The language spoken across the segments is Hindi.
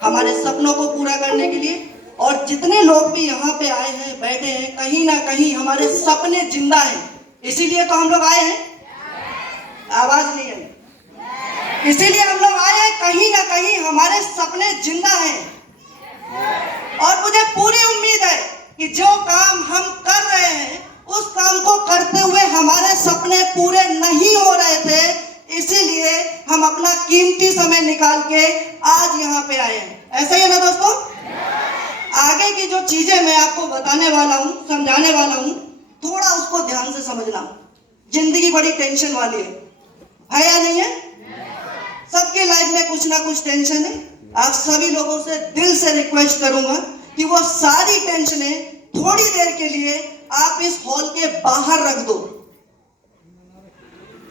हमारे सपनों को पूरा करने के लिए। और जितने लोग भी यहाँ पे आए हैं, बैठे हैं, कहीं ना कहीं हमारे सपने जिंदा हैं, इसीलिए तो हम लोग आए हैं। आवाज नहीं है, इसीलिए हम लोग आए हैं, कहीं ना कहीं हमारे सपने जिंदा हैं। और मुझे पूरी उम्मीद है कि जो काम हम कर रहे हैं उस काम को करते हुए हमारे सपने पूरे नहीं हो रहे थे, इसीलिए हम अपना कीमती समय निकाल के आज यहाँ पे आए हैं। ऐसा ही है ना दोस्तों? आगे की जो चीजें मैं आपको बताने वाला हूँ, समझाने वाला हूँ, थोड़ा उसको ध्यान से समझना। जिंदगी बड़ी टेंशन वाली है या नहीं है? सबके लाइफ में कुछ ना कुछ टेंशन है। आप सभी लोगों से दिल से रिक्वेस्ट करूंगा कि वो सारी टेंशनें थोड़ी देर के लिए आप इस हॉल के बाहर रख दो,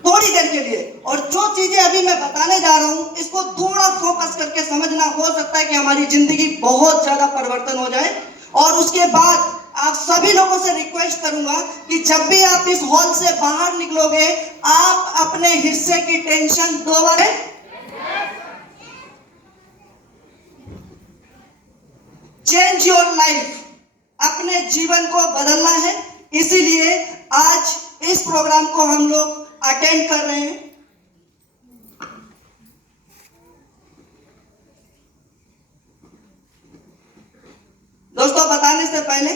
थोड़ी देर के लिए। और जो चीजें अभी मैं बताने जा रहा हूं इसको थोड़ा फोकस करके समझना। हो सकता है कि हमारी जिंदगी बहुत ज्यादा परिवर्तन हो जाए। और उसके बाद आप सभी लोगों से रिक्वेस्ट करूंगा कि जब भी आप इस हॉल से बाहर निकलोगे, आप अपने हिस्से की टेंशन दोबारा चेंज योर लाइफ, अपने जीवन को बदलना है। इसीलिए आज इस प्रोग्राम को हम लोग अटेंड कर रहे हैं। दोस्तों, बताने से पहले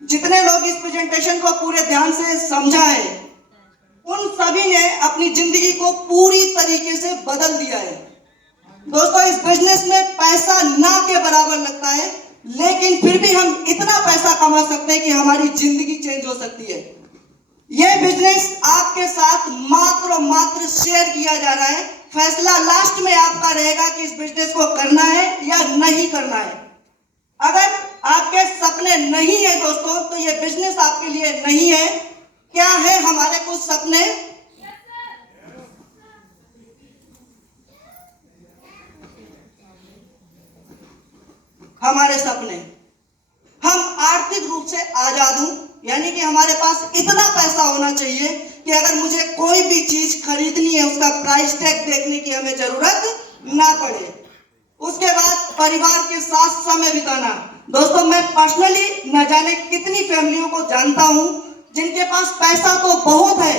जितने लोग इस प्रेजेंटेशन को पूरे ध्यान से समझा है, उन सभी ने अपनी जिंदगी को पूरी तरीके से बदल दिया है। दोस्तों, इस बिजनेस में पैसा ना के बराबर लगता है, लेकिन फिर भी हम इतना पैसा कमा सकते हैं कि हमारी जिंदगी चेंज हो सकती है। यह बिजनेस आपके साथ मात्र और मात्र शेयर किया जा रहा है। फैसला लास्ट में आपका रहेगा कि इस बिजनेस को करना है या नहीं करना है। अगर आपके सपने नहीं है दोस्तों, तो यह बिजनेस आपके लिए नहीं है। क्या है हमारे कुछ सपने? हमारे सपने, हम आर्थिक रूप से आजाद हूं, यानी कि हमारे पास इतना पैसा होना चाहिए कि अगर मुझे कोई भी चीज खरीदनी है उसका प्राइस टैग देखने की हमें जरूरत ना पड़े। उसके बाद परिवार के साथ समय बिताना। दोस्तों, मैं पर्सनली न जाने कितनी फैमिलियों को जानता हूं जिनके पास पैसा तो बहुत है,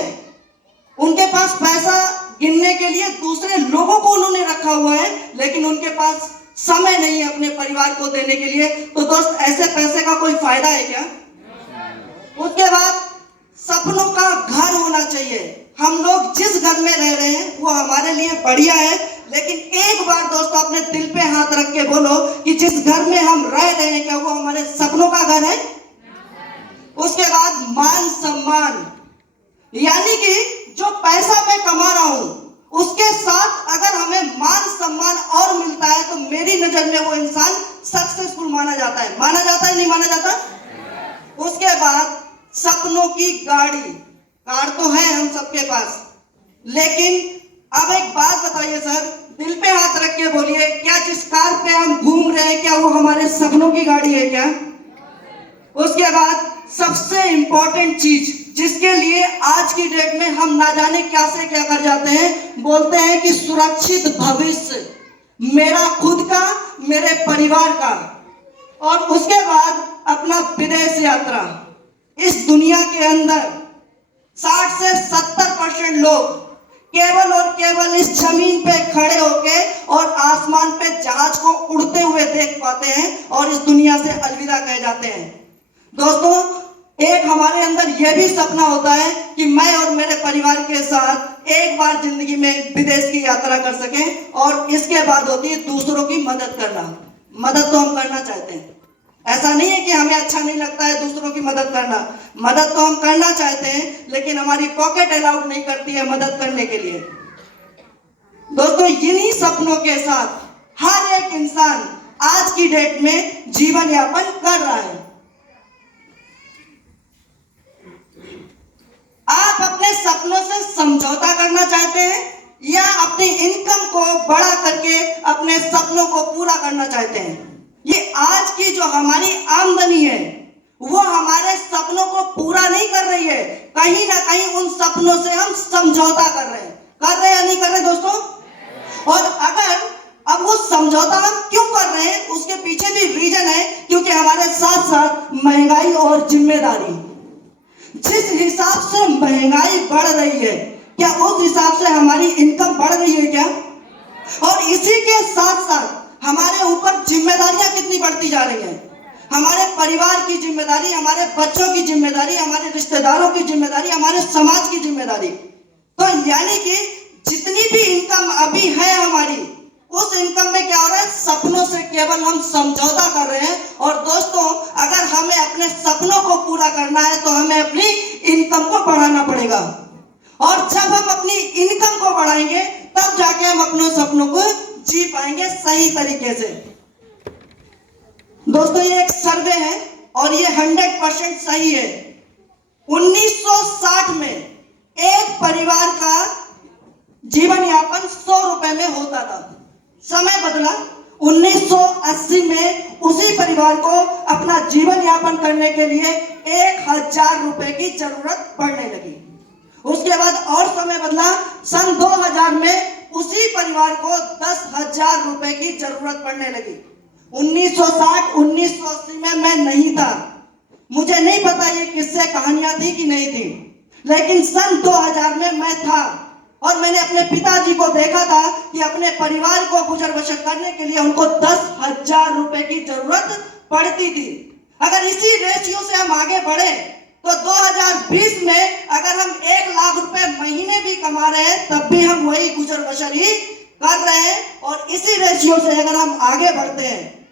उनके पास पैसा गिनने के लिए दूसरे लोगों को उन्होंने रखा हुआ है, लेकिन उनके पास समय नहीं है अपने परिवार को देने के लिए। तो दोस्त, ऐसे पैसे का कोई फायदा है क्या? उसके बाद सपनों का घर होना चाहिए। हम लोग जिस घर में रह रहे हैं वो हमारे लिए बढ़िया है, लेकिन एक बार दोस्तों अपने दिल पे हाथ रख के बोलो कि जिस घर में हम रह रहे हैं, क्या वो हमारे सपनों का घर है? उसके बाद मान सम्मान, यानी कि जो पैसा मैं कमा रहा हूं उसके साथ अगर हमें मान सम्मान और मिलता है तो मेरी नजर में वो इंसान सक्सेसफुल माना जाता है। माना जाता है, नहीं माना जाता? उसके बाद सपनों की गाड़ी, कार तो है हम सबके पास, लेकिन अब एक बात बताइए सर, दिल पे हाथ रख के बोलिए, क्या जिस कार पे हम घूम रहे हैं क्या वो हमारे सपनों की गाड़ी है क्या? उसके बाद सबसे इंपॉर्टेंट चीज जिसके लिए आज की डेट में हम ना जाने क्या से क्या कर जाते हैं, बोलते हैं कि सुरक्षित भविष्य, मेरा खुद का, मेरे परिवार का। और उसके बाद अपना विदेश यात्रा। इस दुनिया के अंदर 60 से 70% लोग केवल और केवल इस जमीन पे खड़े होके और आसमान पे जहाज को उड़ते हुए देख पाते हैं और इस दुनिया से अलविदा कह जाते हैं। दोस्तों, एक हमारे अंदर यह भी सपना होता है कि मैं और मेरे परिवार के साथ एक बार जिंदगी में विदेश की यात्रा कर सकें। और इसके बाद होती है दूसरों की मदद करना। मदद तो हम करना चाहते हैं, ऐसा नहीं है कि हमें अच्छा नहीं लगता है दूसरों की मदद करना। मदद तो हम करना चाहते हैं, लेकिन हमारी पॉकेट अलाउड नहीं करती है मदद करने के लिए। दोस्तों, इन्हीं सपनों के साथ हर एक इंसान आज की डेट में जीवन यापन कर रहा है। आप अपने सपनों से समझौता करना चाहते हैं या अपनी इनकम को बड़ा करके अपने सपनों को पूरा करना चाहते हैं? ये आज की जो हमारी आमदनी है वो हमारे सपनों को पूरा नहीं कर रही है, कहीं ना कहीं उन सपनों से हम समझौता कर रहे हैं या नहीं कर रहे दोस्तों? और अगर अब वो समझौता हम क्यों कर रहे हैं, उसके पीछे भी रीजन है, क्योंकि हमारे साथ साथ महंगाई और जिम्मेदारी, जिस हिसाब से महंगाई बढ़ रही है, क्या उस हिसाब से हमारी इनकम बढ़ रही है क्या? और इसी के साथ साथ हमारे ऊपर जिम्मेदारियां कितनी बढ़ती जा रही हैं, हमारे परिवार की जिम्मेदारी, हमारे बच्चों की जिम्मेदारी, हमारे रिश्तेदारों की जिम्मेदारी, हमारे समाज की जिम्मेदारी। तो यानी कि जितनी भी इनकम अभी है हमारी, उस इनकम में क्या हो रहा है, सपनों से केवल हम समझौता कर रहे हैं। और दोस्तों, अगर हमें अपने सपनों को पूरा करना है तो हमें अपनी इनकम को बढ़ाना पड़ेगा, और जब हम अपनी इनकम को बढ़ाएंगे तब जाके हम अपने सपनों को जी पाएंगे सही तरीके से। दोस्तों, ये एक सर्वे है और ये 100% सही है। 1960 में एक परिवार का जीवन यापन 100 रुपए में होता था। समय बदला, 1980 में उसी परिवार को अपना जीवन यापन करने के लिए 1000 रुपए की जरूरत पड़ने लगी। उसके बाद और समय बदला, सन 2000 में उसी परिवार को 10,000 रुपए की जरूरत पड़ने लगी। 1960 1980 में मैं नहीं था, मुझे नहीं पता ये किससे कहानियां थी कि नहीं थी, लेकिन सन 2000 में मैं था और मैंने अपने पिताजी को देखा था कि अपने परिवार को गुजर बसर करने के लिए उनको 10,000 रुपए की जरूरत पड़ती थी। अगर इसी रेशियो से हम आगे बढ़े तो 2020 में अगर हम 1 लाख रुपए महीने भी कमा रहे हैं तब भी हम वही गुजर बसर ही कर रहे हैं। और इसी रेशियो से अगर हम आगे बढ़ते हैं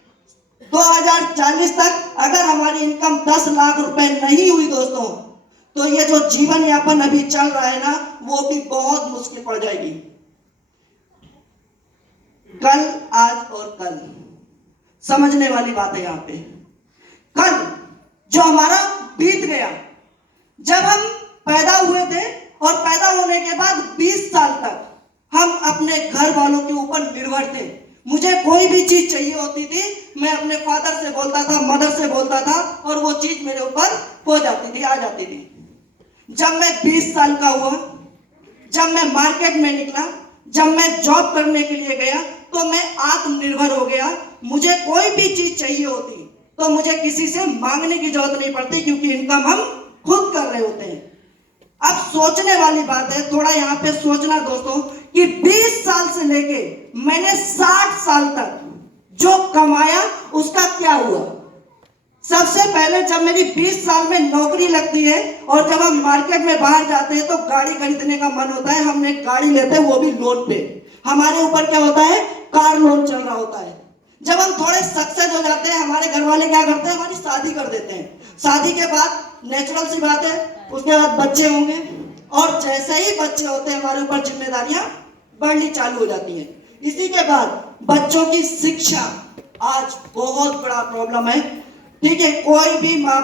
2040 तक अगर हमारी इनकम 10 लाख रुपए नहीं हुई दोस्तों, तो ये जो जीवन यापन अभी चल रहा है ना, वो भी बहुत मुश्किल पड़ जाएगी। कल, आज और कल समझने वाली बात है यहाँ पे। कल जो हमारा बीत गया, जब हम पैदा हुए थे और पैदा होने के बाद 20 साल तक हम अपने घर वालों के ऊपर निर्भर थे। मुझे कोई भी चीज चाहिए होती थी, मैं अपने फादर से बोलता था, मदर से बोलता था, और वो चीज मेरे ऊपर हो जाती थी, आ जाती थी। जब मैं 20 साल का हुआ, जब मैं मार्केट में निकला, जब मैं जॉब करने के लिए गया, तो मैं आत्मनिर्भर हो गया। मुझे कोई भी चीज चाहिए होती तो मुझे किसी से मांगने की जरूरत नहीं पड़ती, क्योंकि इनकम हम खुद कर रहे होते हैं। अब सोचने वाली बात है, थोड़ा यहाँ पे सोचना दोस्तों, कि 20 साल से लेके मैंने 60 साल तक जो कमाया उसका क्या हुआ। सबसे पहले जब मेरी 20 साल में नौकरी लगती है और जब हम मार्केट में बाहर जाते हैं तो गाड़ी खरीदने का मन होता है, हम एक गाड़ी लेते हैं, वो भी लोन पे। हमारे ऊपर क्या होता है, कार लोन चल रहा होता है। जब हम थोड़े सक्सेस हो जाते हैं, हमारे घर वाले क्या करते हैं, हमारी शादी कर देते हैं। शादी के बाद नेचुरल सी बात है, उसके बाद बच्चे होंगे, और जैसे ही बच्चे होते हैं हमारे ऊपर जिम्मेदारियां बढ़नी चालू हो जाती हैं। इसी के बाद बच्चों की शिक्षा आज बहुत बड़ा प्रॉब्लम है। ठीक है, कोई भी माँ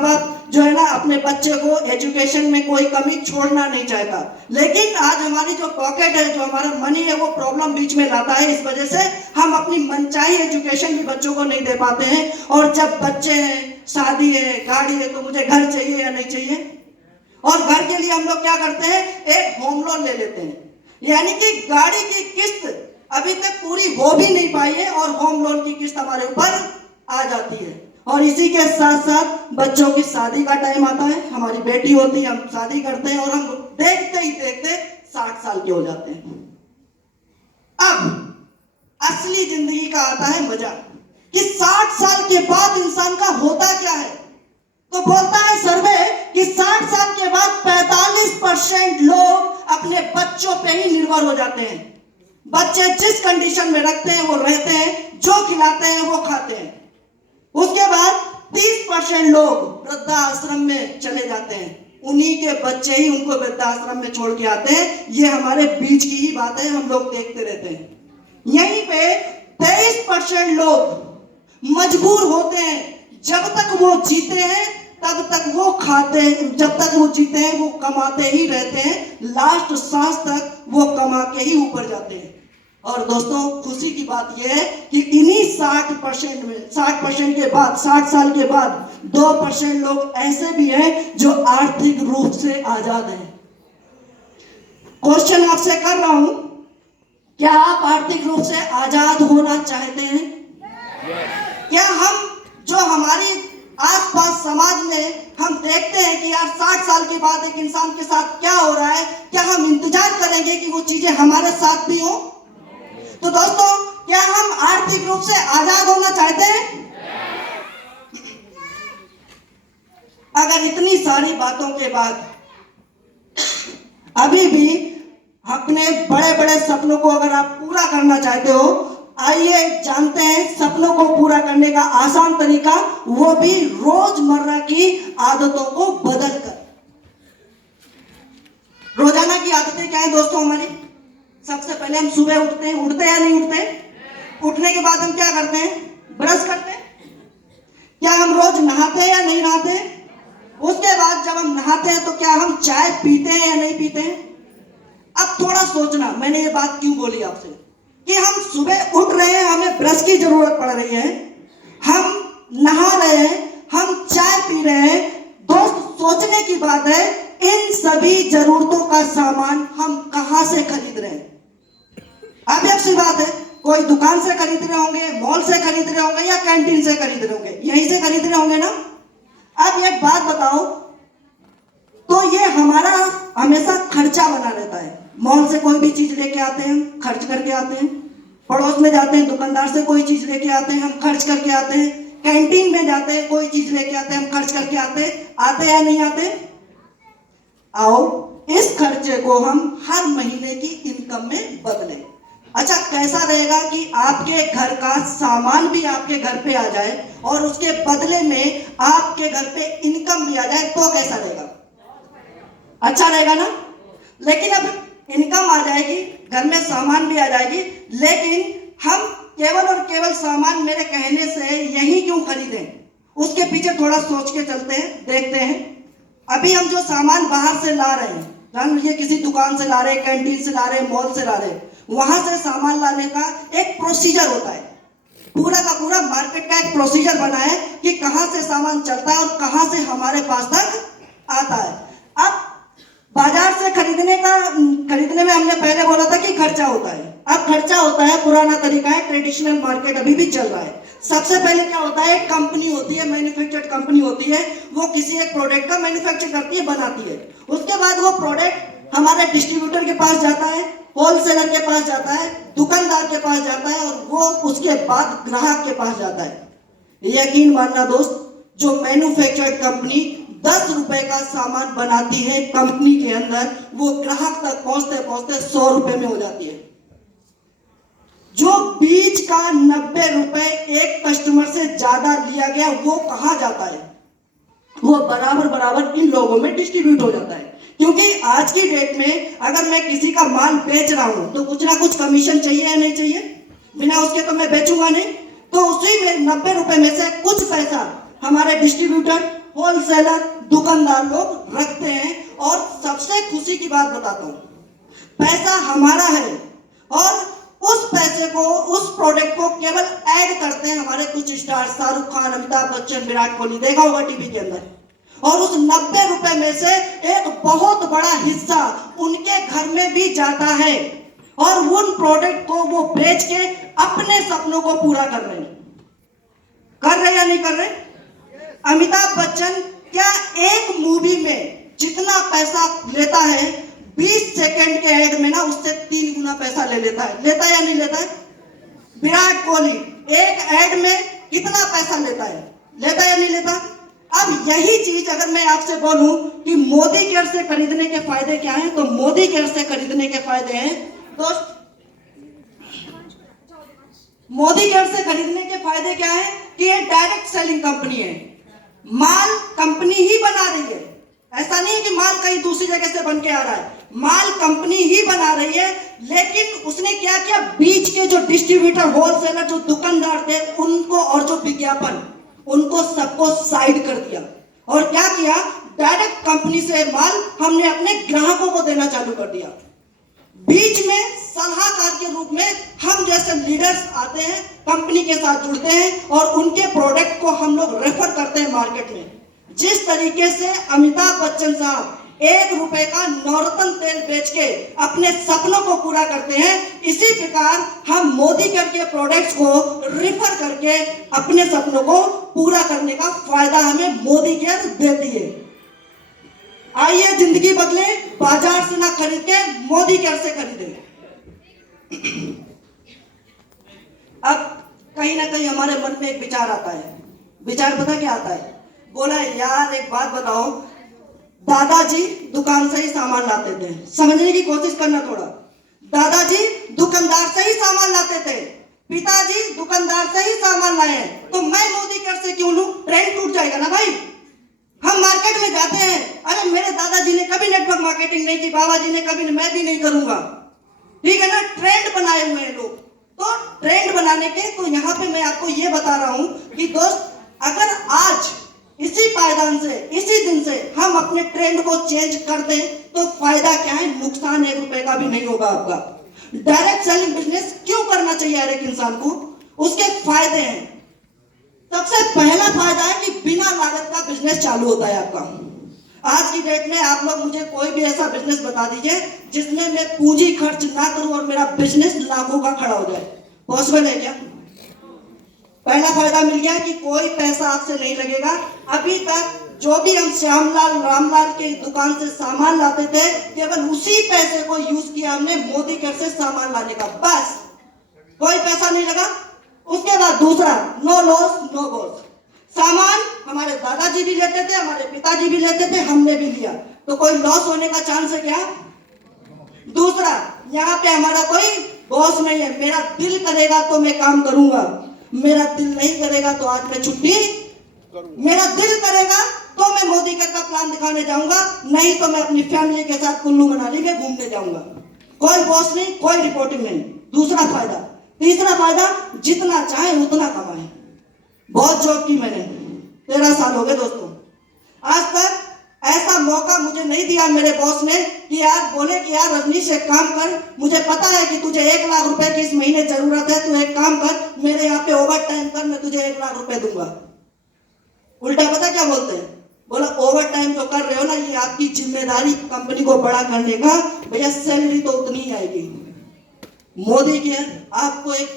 बाप जो है ना, अपने बच्चे को एजुकेशन में कोई कमी छोड़ना नहीं चाहता, लेकिन आज हमारी जो पॉकेट है, जो हमारा मनी है, वो प्रॉब्लम बीच में लाता है। इस वजह से हम अपनी मनचाही एजुकेशन भी बच्चों को नहीं दे पाते हैं। और जब बच्चे हैं, शादी है, गाड़ी है, तो मुझे घर चाहिए या नहीं चाहिए, और घर के लिए हम लोग क्या करते हैं, एक होम लोन ले लेते हैं। यानी कि गाड़ी की किस्त अभी तक पूरी हो भी नहीं पाई है और होम लोन की किस्त हमारे ऊपर आ जाती है। और इसी के साथ साथ बच्चों की शादी का टाइम आता है, हमारी बेटी होती है, हम शादी करते हैं और हम देखते ही देखते 60 साल के हो जाते हैं। अब असली जिंदगी का आता है मजा, कि 60 साल के बाद इंसान का होता क्या है। तो बोलता है सर्वे कि 60 साल के बाद 45% लोग अपने बच्चों पे ही निर्भर हो जाते हैं। बच्चे जिस कंडीशन में रखते हैं वो रहते हैं, जो खिलाते हैं वो खाते हैं। उसके बाद 30% लोग वृद्धाश्रम में चले जाते हैं, उन्हीं के बच्चे ही उनको वृद्धाश्रम में छोड़ के आते हैं। ये हमारे बीच की ही बात है, हम लोग देखते रहते हैं। यहीं पे 23% लोग मजबूर होते हैं, जब तक वो जीते हैं तब तक वो खाते हैं, जब तक वो जीते हैं वो कमाते ही रहते हैं, लास्ट सांस तक वो कमा के ही ऊपर जाते हैं। और दोस्तों, खुशी की बात यह है कि इन्हीं 60% में 60% के बाद, 60 साल के बाद 2% लोग ऐसे भी हैं जो आर्थिक रूप से आजाद हैं। क्वेश्चन आपसे कर रहा हूं, क्या आप आर्थिक रूप से आजाद होना चाहते हैं? क्या हम जो हमारी आसपास समाज में हम देखते हैं कि यार 60 साल के बाद एक इंसान के साथ क्या हो रहा है, क्या हम इंतजार करेंगे कि वो चीजें हमारे साथ भी हो? तो दोस्तों, क्या हम आर्थिक रूप से आजाद होना चाहते हैं? अगर इतनी सारी बातों के बाद अभी भी अपने बड़े बड़े सपनों को अगर आप पूरा करना चाहते हो, आइए जानते हैं सपनों को पूरा करने का आसान तरीका, वो भी रोजमर्रा की आदतों को बदलकर। रोजाना की आदतें क्या है दोस्तों हमारी? सबसे पहले हम सुबह उठते हैं, उठते या नहीं उठते? उठने के बाद हम क्या करते हैं? ब्रश करते हैं। क्या हम रोज नहाते हैं या नहीं नहाते? उसके बाद जब हम नहाते हैं तो क्या हम चाय पीते हैं या नहीं पीते हैं? अब थोड़ा सोचना, मैंने ये बात क्यों बोली आपसे कि हम सुबह उठ रहे हैं, हमें ब्रश की जरूरत पड़ रही है, हम नहा रहे हैं, हम चाय पी रहे हैं। दोस्त, सोचने की बात है, इन सभी जरूरतों का सामान हम कहां से खरीद रहे हैं? अब एक सी बात है, कोई दुकान से खरीद रहे होंगे, मॉल से खरीद रहे होंगे या कैंटीन से खरीद रहे होंगे, यहीं से खरीद रहे होंगे ना। अब एक बात बताओ, तो ये हमारा हमेशा खर्चा बना रहता है। मॉल से कोई भी चीज लेके आते हैं, खर्च करके आते हैं। पड़ोस में जाते हैं, दुकानदार से कोई चीज लेके आते हैं, हम खर्च करके आते हैं। कैंटीन में जाते हैं, कोई चीज लेके आते हैं, हम खर्च करके आते या नहीं आते? आओ इस खर्चे को हम हर महीने की इनकम में बदलें। अच्छा, कैसा रहेगा कि आपके घर का सामान भी आपके घर पे आ जाए और उसके बदले में आपके घर पे इनकम भी आ जाए, तो कैसा रहेगा? अच्छा रहेगा ना। लेकिन अब इनकम आ जाएगी, घर में सामान भी आ जाएगी, लेकिन हम केवल और केवल सामान मेरे कहने से यही क्यों खरीदें? उसके पीछे थोड़ा सोच के चलते हैं, देखते हैं। अभी हम जो सामान बाहर से ला रहे हैं, जान लीजिए किसी दुकान से ला रहे हैं, कैंटीन से ला रहे हैं, मॉल से ला रहे हैं, वहां से सामान लाने का एक प्रोसीजर होता है। पूरा का पूरा मार्केट का एक प्रोसीजर बना है कि कहां से सामान चलता है और कहां से हमारे पास तक आता है। अब बाजार से खरीदने में हमने पहले बोला था कि खर्चा होता है। अब खर्चा होता है, पुराना तरीका है, ट्रेडिशनल मार्केट अभी भी चल रहा है। सबसे पहले क्या होता है, कंपनी होती है, मैन्युफैक्चर्ड कंपनी होती है, वो किसी एक प्रोडक्ट का मैन्युफैक्चर करती है, बनाती है। उसके बाद वो प्रोडक्ट हमारे डिस्ट्रीब्यूटर के पास जाता है, होलसेलर के पास जाता है, दुकानदार के पास जाता है और वो उसके बाद ग्राहक के पास जाता है। यकीन मानना दोस्त, जो मैन्युफैक्चर्ड कंपनी 10 रुपए का सामान बनाती है कंपनी के अंदर, वो ग्राहक तक पहुंचते पहुंचते 100 रुपए में हो जाती है। जो बीच का 90 रुपए एक कस्टमर से ज्यादा लिया गया, वो कहां जाता है? वो बराबर बराबर इन लोगों में डिस्ट्रीब्यूट हो जाता है। क्योंकि आज की डेट में अगर मैं किसी का माल बेच रहा हूं तो कुछ ना कुछ कमीशन चाहिए या नहीं चाहिए? बिना उसके तो मैं बेचूंगा नहीं। तो उसी में 90 रुपए में से कुछ पैसा हमारे डिस्ट्रीब्यूटर, होलसेलर, दुकानदार लोग रखते हैं। और सबसे खुशी की बात बताता हूं, पैसा हमारा है और उस पैसे को, उस प्रोडक्ट को केवल ऐड करते हैं हमारे कुछ स्टार, शाहरुख खान, अमिताभ बच्चन, विराट कोहली, देखा होगा टीवी के अंदर। और उस 90 रुपए में से एक बहुत बड़ा हिस्सा उनके घर में भी जाता है और उन प्रोडक्ट को वो बेच के अपने सपनों को पूरा कर रहे या नहीं कर रहे? अमिताभ बच्चन क्या एक मूवी में जितना पैसा लेता है, 20 सेकंड के ऐड में ना उससे 3 गुना पैसा लेता है या नहीं लेता है? विराट कोहली एक ऐड में कितना पैसा लेता है या नहीं लेता? अब यही चीज अगर मैं आपसे बोलूं कि मोदी केयर से खरीदने के फायदे क्या हैं, तो मोदी केयर से खरीदने के फायदे हैं दोस्त, मोदी केयर से खरीदने के फायदे क्या है कि ये डायरेक्ट सेलिंग कंपनी है। माल कंपनी ही बना रही है, ऐसा नहीं है कि माल कहीं दूसरी जगह से बन के आ रहा है, माल कंपनी ही बना रही है। लेकिन उसने क्या किया, बीच के जो डिस्ट्रीब्यूटर, होलसेलर, जो दुकानदार थे, उनको और जो विज्ञापन, उनको सबको साइड कर दिया और क्या किया, डायरेक्ट कंपनी से माल हमने अपने ग्राहकों को देना चालू कर दिया। बीच में सलाहकार के रूप में हम जैसे लीडर्स आते हैं, कंपनी के साथ जुड़ते हैं और उनके प्रोडक्ट को हम लोग रेफर करते हैं मार्केट में। जिस तरीके से अमिताभ बच्चन साहब ₹1 का नवरत्न तेल बेच के अपने सपनों को पूरा करते हैं, इसी प्रकार हम मोदी केयर के प्रोडक्ट्स को रिफर करके अपने सपनों को पूरा करने का फायदा हमें मोदी केयर देती है। आइए जिंदगी बदले, बाजार से ना खरीद के मोदी केयर से खरीदें। अब कहीं ना कहीं हमारे मन में एक विचार आता है। विचार पता क्या आता है? बोला यार एक बात बताओ, दादाजी दुकान से ही सामान लाते थे। समझने की कोशिश करना थोड़ा। दादाजी दुकानदार से ही सामान लाते थे, पिताजी दुकानदार से ही सामान लाए, तो मैं मोदी केयर से क्यों लूं? ट्रेंड टूट जाएगा ना भाई। हम मार्केट में जाते हैं, अरे मेरे दादाजी ने कभी नेटवर्क मार्केटिंग नहीं की, बाबा जी ने कभी, मैं भी नहीं करूंगा, ठीक है ना। ट्रेंड बनाए हुए हैं लोग, तो ट्रेंड बनाने के, तो यहाँ पे मैं आपको ये बता रहा हूं कि दोस्त, अगर आज इसी पायदान से, इसी दिन से हम अपने ट्रेंड को चेंज कर दें तो फायदा क्या है? नुकसान ₹1 का भी नहीं होगा आपका। डायरेक्ट सेलिंग बिजनेस क्यों करना चाहिए हर एक इंसान को? उसके फायदे हैं। सबसे पहला फायदा है कि बिना लागत का बिजनेस चालू होता है आपका। आज की डेट में आप लोग मुझे कोई भी ऐसा बिजनेस बता दीजिए जिसमें मैं पूंजी खर्च ना करूं और मेरा बिजनेस लाखों का खड़ा हो जाए। पॉसिबल है क्या? पहला फायदा मिल गया कि कोई पैसा आपसे नहीं लगेगा। अभी तक जो भी हम श्यामलाल रामलाल की दुकान से सामान लाते थे, केवल उसी पैसे को यूज किया हमने मोदी केयर से सामान लाने का, बस। कोई पैसा नहीं लगा। उसके बाद दूसरा, नो लॉस नो गोस। सामान हमारे दादाजी भी लेते थे, हमारे पिताजी भी लेते थे, हमने भी लिया, तो कोई लॉस होने का चांस है क्या? दूसरा, यहाँ पे हमारा कोई बॉस नहीं है। मेरा दिल करेगा तो मैं काम करूंगा, मेरा दिल नहीं करेगा तो आज मैं छुट्टी, मेरा दिल करेगा तो मैं मोदी केयर का प्लान दिखाने जाऊंगा, नहीं तो मैं अपनी फैमिली के साथ कुल्लू मनाली में घूमने जाऊंगा। कोई बॉस नहीं, कोई रिपोर्टिंग नहीं। दूसरा फायदा। तीसरा फायदा, जितना चाहे उतना कमाए। बहुत जॉब की मैंने, 13 साल हो गए दोस्तों। आज तक ऐसा मौका मुझे नहीं दिया मेरे बॉस ने कि यार बोले कि यार रजनीश एक काम कर, मुझे पता है कि तुझे ₹1,00,000 की इस महीने जरूरत है, तू एक काम कर, मेरे यहाँ पे ओवर टाइम कर, मैं तुझे ₹1,00,000 दूंगा। उल्टा पता क्या बोलते हैं? बोला ओवर टाइम तो कर रहे हो ना, ये आपकी जिम्मेदारी कंपनी को बड़ा करने का, भैया सैलरी तो उतनी ही आएगी। मोदी केयर आपको एक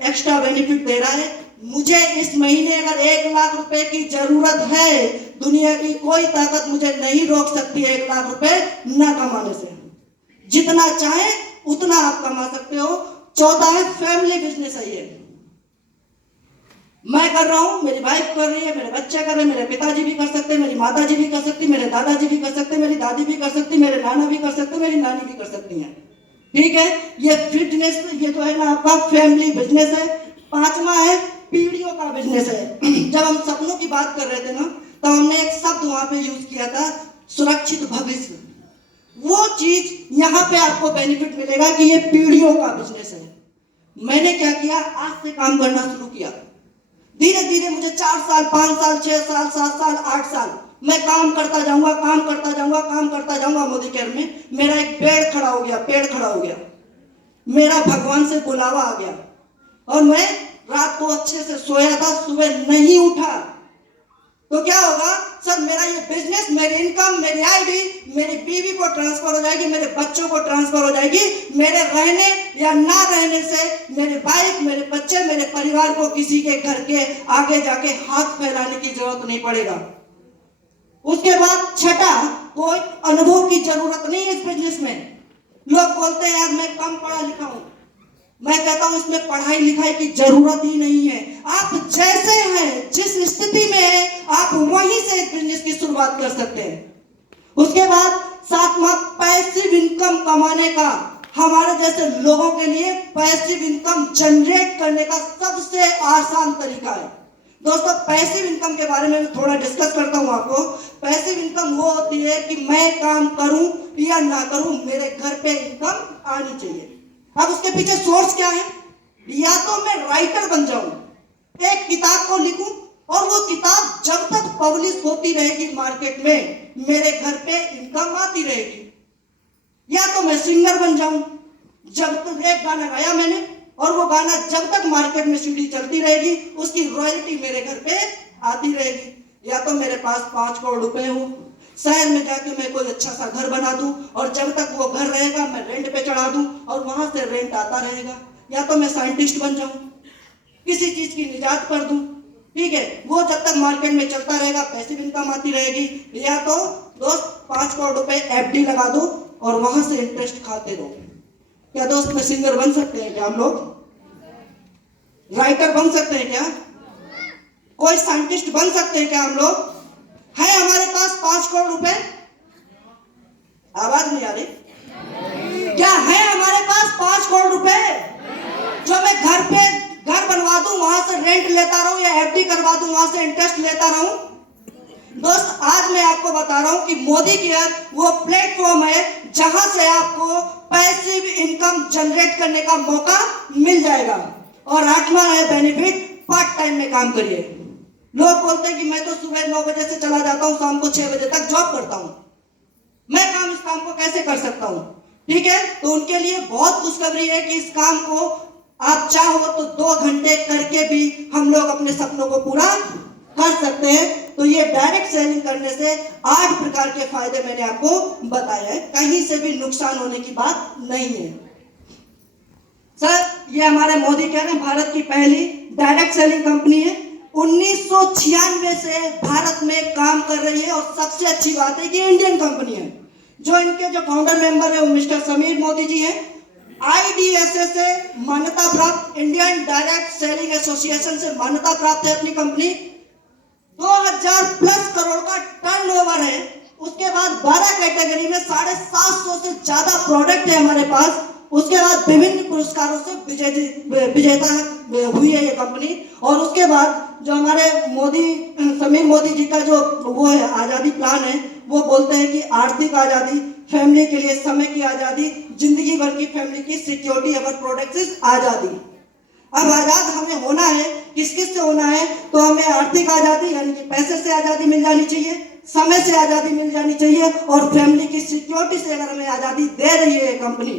एक्स्ट्रा बेनिफिट दे रहा है। मुझे इस महीने अगर ₹1,00,000 की जरूरत है, दुनिया की कोई ताकत मुझे नहीं रोक सकती है ₹1,00,000 ना कमाने से। जितना चाहे उतना आप कमा सकते हो। चौथा है फैमिली बिजनेस है ये। मैं कर रहा हूं, मेरी वाइफ कर रही है, मेरे बच्चे कर रहे हैं, मेरे पिताजी भी कर सकते हैं, मेरी माताजी भी कर सकती, मेरे दादाजी भी कर सकते, मेरी दादी भी कर सकती, मेरे नाना भी कर सकते, मेरी नानी भी कर सकती हैं, ठीक है। ये फिटनेस, ये तो है ना आपका फैमिली बिजनेस है। पांचवा है पीढ़ियों का बिजनेस है। जब हम सपनों की बात कर रहे थे ना, तो हमने एक शब्द वहां पे यूज किया था, सुरक्षित भविष्य। वो चीज यहाँ पे आपको बेनिफिट मिलेगा कि ये पीढ़ियों का बिजनेस है। मैंने क्या किया, आज से काम करना शुरू किया। धीरे धीरे मुझे 4 साल, 5 साल, 6 साल, 7 साल, 8 साल मैं काम करता जाऊंगा, काम करता जाऊंगा, काम करता जाऊंगा। मोदी केयर में मेरा एक पेड़ खड़ा हो गया, पेड़ खड़ा हो गया। मेरा भगवान से बुलावा आ गया और मैं रात को अच्छे से सोया था, सुबह नहीं उठा, तो क्या होगा सर? मेरा ये बिजनेस, मेरी इनकम, मेरी आईडी मेरी बीवी को ट्रांसफर हो जाएगी, मेरे बच्चों को ट्रांसफर हो जाएगी। मेरे रहने या ना रहने से मेरे वाइफ, मेरे बच्चे, मेरे परिवार को किसी के घर के आगे जाके हाथ फैलाने की जरूरत नहीं पड़ेगा। उसके बाद छठा, कोई अनुभव की जरूरत नहीं है इस बिजनेस में। लोग बोलते हैं यार मैं कम पढ़ा लिखा हूं, मैं कहता हूं इसमें पढ़ाई लिखाई की जरूरत ही नहीं है। आप जैसे हैं, जिस स्थिति में हैं, आप वहीं से इस बिजनेस की शुरुआत कर सकते हैं। उसके बाद सातवां, पैसिव इनकम कमाने का। हमारे जैसे लोगों के लिए पैसिव इनकम जनरेट करने का सबसे आसान तरीका है। दोस्तों पैसिव इनकम के बारे में थोड़ा डिस्कस करता हूं आपको। पैसिव इनकम वो होती है कि मैं काम करूं या ना करूं, मेरे घर पे इनकम आनी चाहिए। अब उसके पीछे सोर्स क्या है? या तो मैं राइटर बन जाऊं, एक किताब को लिखूं और वो किताब जब तक पब्लिश होती रहेगी मार्केट में, मेरे घर पे इनकम आती रहेगी। या तो मैं सिंगर बन जाऊं, जब तक एक गाना गाया मैंने और वो गाना जब तक मार्केट में सीडी चलती रहेगी, उसकी रॉयल्टी मेरे घर पे आती रहेगी। या तो मेरे पास 5 करोड़ रुपए हो, शहर में जाके मैं कोई अच्छा सा घर बना दूं और जब तक वो घर रहेगा मैं रेंट पे चढ़ा दूं और वहां से रेंट आता रहेगा। या तो मैं साइंटिस्ट बन जाऊं, किसी चीज की निजात कर दूं, ठीक है, वो जब तक मार्केट में चलता रहेगा पैसिव इनकम आती रहेगी। या तो दोस्त 5 करोड़ रुपए एफडी लगा दो और वहां से इंटरेस्ट खाते रहो। क्या दोस्त में सिंगर बन सकते हैं क्या हम लोग? राइटर बन सकते हैं क्या? कोई साइंटिस्ट बन सकते हैं क्या हम लोग? है हमारे पास 5 करोड़ रुपए? आवाज नहीं आ रही? क्या है हमारे पास 5 करोड़ रुपए जो मैं घर पे घर बनवा दूं, वहां से रेंट लेता रहूं, या एफडी करवा दूं, वहां से इंटरेस्ट लेता रहूं? दोस्त आज मैं आपको बता रहा हूं कि मोदी केयर वो प्लेटफॉर्म है जहां से आपको पैसिव इनकम जनरेट करने का मौका मिल जाएगा। और 8वां है बेनिफिट, पार्ट टाइम में काम करिए। लोग बोलते हैं कि मैं तो सुबह 9 बजे से चला जाता हूं, शाम को 6 बजे तक जॉब करता हूं, मैं इस काम को कैसे कर सकता हूं? ठीक है, तो उनके लिए बहुत खुशखबरी है कि इस काम को आप चाहो तो 2 घंटे करके भी हम लोग अपने सपनों को पूरा कर सकते हैं। तो ये डायरेक्ट सेलिंग करने से 8 प्रकार के फायदे मैंने आपको बताए हैं, कहीं से भी नुकसान होने की बात नहीं है। सर, ये हमारे मोदी केयर है, भारत की पहली डायरेक्ट सेलिंग कंपनी है। 1996 से भारत में काम कर रही है और सबसे अच्छी बात है कि इंडियन कंपनी है। जो इनके जो फाउंडर मेंबर है वो मिस्टर समीर मोदी जी हैं। IDSA से मान्यता प्राप्त, इंडियन डायरेक्ट सेलिंग एसोसिएशन से मान्यता प्राप्त है अपनी कंपनी। 2000 प्लस करोड़ का टर्नओवर है। उसके बाद 12 कैटेगरी में 750 से ज्यादा प्रोडक्ट है हमारे पास। उसके बाद विभिन्न पुरस्कारों से विजेता हुई है ये कंपनी। और उसके बाद जो हमारे समीर मोदी जी का जो वो है आजादी प्लान है, वो बोलते हैं कि आर्थिक आजादी, फैमिली के लिए समय की आजादी, जिंदगी भर की फैमिली की सिक्योरिटी, अवर प्रोटेक्शन आजादी। अब आजाद हमें होना है, किस किस से होना है? तो हमें आर्थिक आजादी यानी कि पैसे से आजादी मिल जानी चाहिए, समय से आजादी मिल जानी चाहिए, और फैमिली की सिक्योरिटी से अगर हमें आजादी दे रही है कंपनी,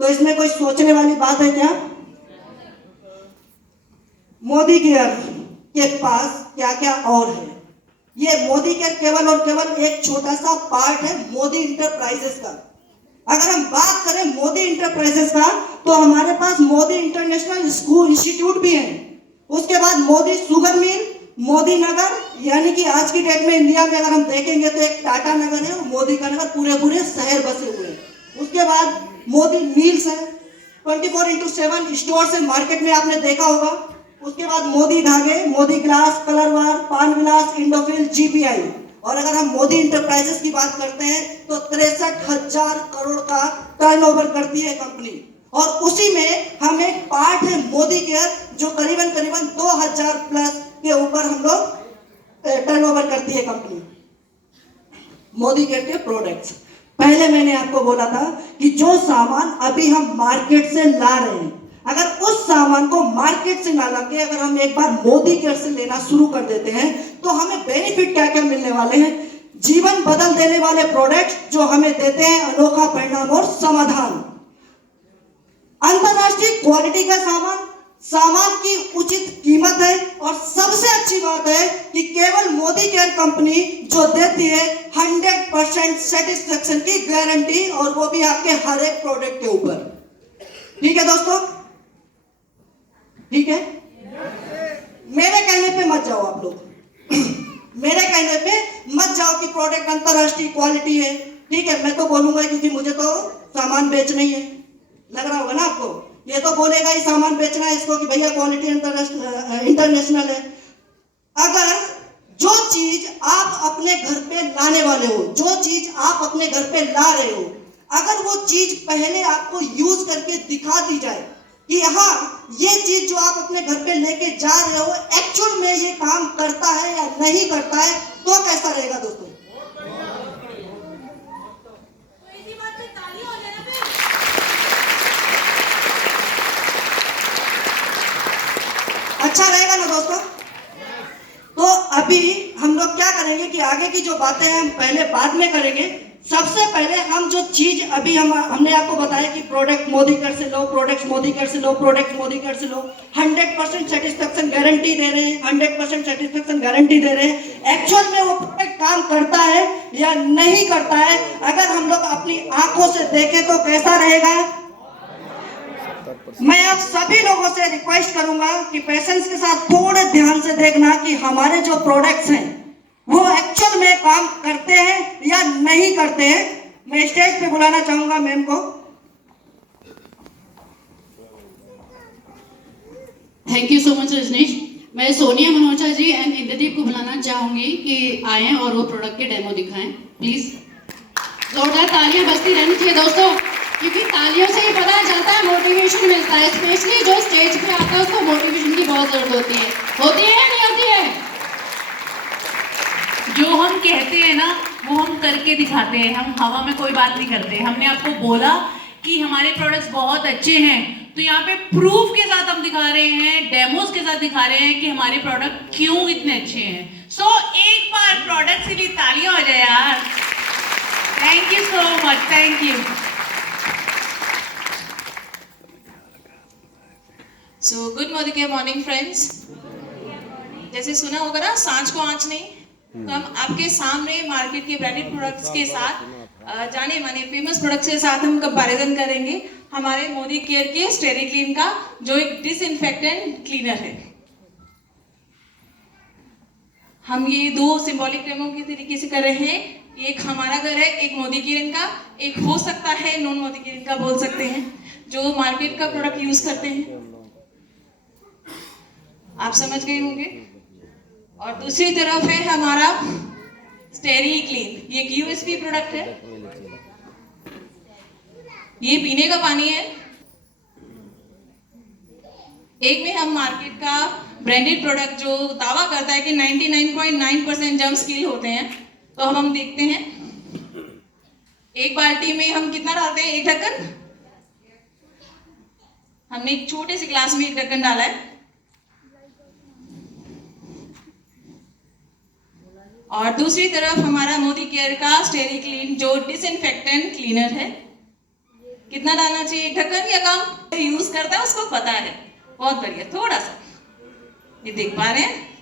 तो इसमें कोई सोचने वाली बात है क्या? मोदी केयर के पास क्या क्या और है? ये मोदी केयर केवल और केवल एक छोटा सा पार्ट है मोदी इंटरप्राइजेस का। अगर हम बात करें मोदी इंटरप्राइजेस का, तो हमारे पास मोदी इंटरनेशनल स्कूल इंस्टीट्यूट भी है। उसके बाद मोदी शुगर मिल, मोदी नगर, यानी कि आज की डेट में इंडिया में अगर हम देखेंगे तो एक टाटा नगर है और मोदी का नगर पूरे शहर बसे हुए हैं। उसके बाद मोदी मील्स है, 24x7 स्टोर से मार्केट में आपने देखा होगा। उसके बाद मोदी धागे, मोदी ग्लास, कलरवार, पान विलास, इंडोफिल, GPI। और अगर हम मोदी इंटरप्राइजेस की बात करते हैं तो 63,000 करोड़ का टर्नओवर करती है कंपनी। और उसी में हम एक पार्ट है मोदी केयर, जो करीबन 2000 प्लस के ऊपर हम लोग टर्नओवर करती है कंपनी। मोदी केयर के प्रोडक्ट्स, पहले मैंने आपको बोला था कि जो सामान अभी हम मार्केट से ला रहे हैं, अगर उस सामान को मार्केट से ना लाके अगर हम एक बार मोदी केयर से लेना शुरू कर देते हैं तो हमें बेनिफिट क्या क्या मिलने वाले हैं? जीवन बदल देने वाले प्रोडक्ट जो हमें देते हैं अनोखा परिणाम और समाधान, अंतरराष्ट्रीय क्वालिटी का सामान की उचित कीमत है, और सबसे अच्छी बात है कि केवल मोदी केयर कंपनी जो देती है 100% सेटिस्फेक्शन की गारंटी, और वो भी आपके हर एक प्रोडक्ट के ऊपर। ठीक है दोस्तों, ठीक है? मेरे कहने पे मत जाओ आप लोग मेरे कहने पे मत जाओ कि प्रोडक्ट अंतरराष्ट्रीय क्वालिटी है। ठीक है, मैं तो बोलूंगा क्योंकि मुझे तो सामान बेचना ही है, लग रहा होगा ना आपको। ये तो बोलेगा ही सामान बेचना है इसको कि भैया क्वालिटी इंटरनेशनल है। अगर जो चीज आप अपने घर पे लाने वाले हो, जो चीज आप अपने घर पे ला रहे हो, अगर वो चीज पहले आपको यूज करके दिखा दी जाए कि हाँ ये चीज जो आप अपने घर पे लेके जा रहे हो एक्चुअल में ये काम करता है या नहीं करता है, तो कैसा रहेगा दोस्तों? अच्छा रहेगा ना दोस्तों? तो अभी हम लोग क्या करेंगे कि आगे की जो बातें हैं हम पहले बाद में करेंगे। सबसे पहले हम जो चीज अभी हमने आपको बताया कि प्रोडक्ट मोदी कर से लो, प्रोडक्ट मोदी कर से लो, प्रोडक्ट मोदी कर से लो, 100% सेटिस्फेक्शन गारंटी दे रहे हैं, 100% सेटिस्फेक्शन गारंटी दे रहे हैं। एक्चुअल में वो प्रोडक्ट काम करता है या नहीं करता है, अगर हम लोग अपनी आंखों से देखें तो कैसा रहेगा। मैं आप सभी लोगों से रिक्वेस्ट करूंगा कि पेशेंस के साथ थोड़े ध्यान से देखना कि हमारे जो प्रोडक्ट्स हैं वो एक्चुअल में काम करते हैं या नहीं करते हैं। मैं स्टेज पे बुलाना चाहूंगा मैम को। Thank you so much Rajneesh. मैं सोनिया मनोचा जी एंड इंद्रदीप को बुलाना चाहूंगी कि आए और वो प्रोडक्ट के डेमो दिखाएं प्लीज। जोरदार तालियां बजती रहनी चाहिए दोस्तों, क्योंकि तालियों से ही पता चलता है, मोटिवेशन मिलता है। स्पेशली जो स्टेज पे आता है उसको मोटिवेशन की बहुत जरूरत होती है या नहीं होती है? जो हम कहते हैं ना वो हम करके दिखाते हैं, हम हवा में कोई बात नहीं करते। हमने आपको बोला कि हमारे प्रोडक्ट्स बहुत अच्छे हैं, तो यहाँ पे प्रूफ के साथ हम दिखा रहे हैं, डेमोस के साथ दिखा रहे हैं कि हमारे प्रोडक्ट क्यों इतने अच्छे हैं। सो एक बार प्रोडक्ट के लिए तालियां हो जाए यार। Thank you so much, thank you. So good morning friends. जैसे सुना होगा ना, सांझ को आंच नहीं, तो हम आपके सामने मार्केट के ब्रांडेड प्रोडक्ट्स के साथ, जाने माने फेमस प्रोडक्ट्स के साथ हम कंपैरिजन करेंगे हमारे मोदी केयर के स्टेरी क्लीन का, जो एक डिसइंफेक्टेंट क्लीनर है। हम ये दो सिंबॉलिक डेमो के तरीके से कर रहे हैं। एक हमारा घर है, एक मोदी केयर का, एक हो सकता है नॉन मोदी केयर का बोल सकते हैं, जो मार्केट का प्रोडक्ट यूज करते हैं। आप समझ गए होंगे। और दूसरी तरफ है हमारा स्टेरी क्लीन, ये एक यूएसपी प्रोडक्ट है। ये पीने का पानी है। एक में हम मार्केट का ब्रांडेड प्रोडक्ट जो दावा करता है कि 99.9% जर्म्स किल होते हैं, तो हम देखते हैं एक बाल्टी में हम कितना डालते हैं। एक ढक्कन, हमने एक छोटे से ग्लास में एक ढक्कन डाला है। और दूसरी तरफ हमारा मोदी केयर का स्टेरी क्लीन जो डिसइंफेक्टेंट क्लीनर है। कितना डालना चाहिए, एक ढक्कन या कम? यूज करता है उसको पता है। बहुत बढ़िया, थोड़ा सा ये देख पा रहे हैं।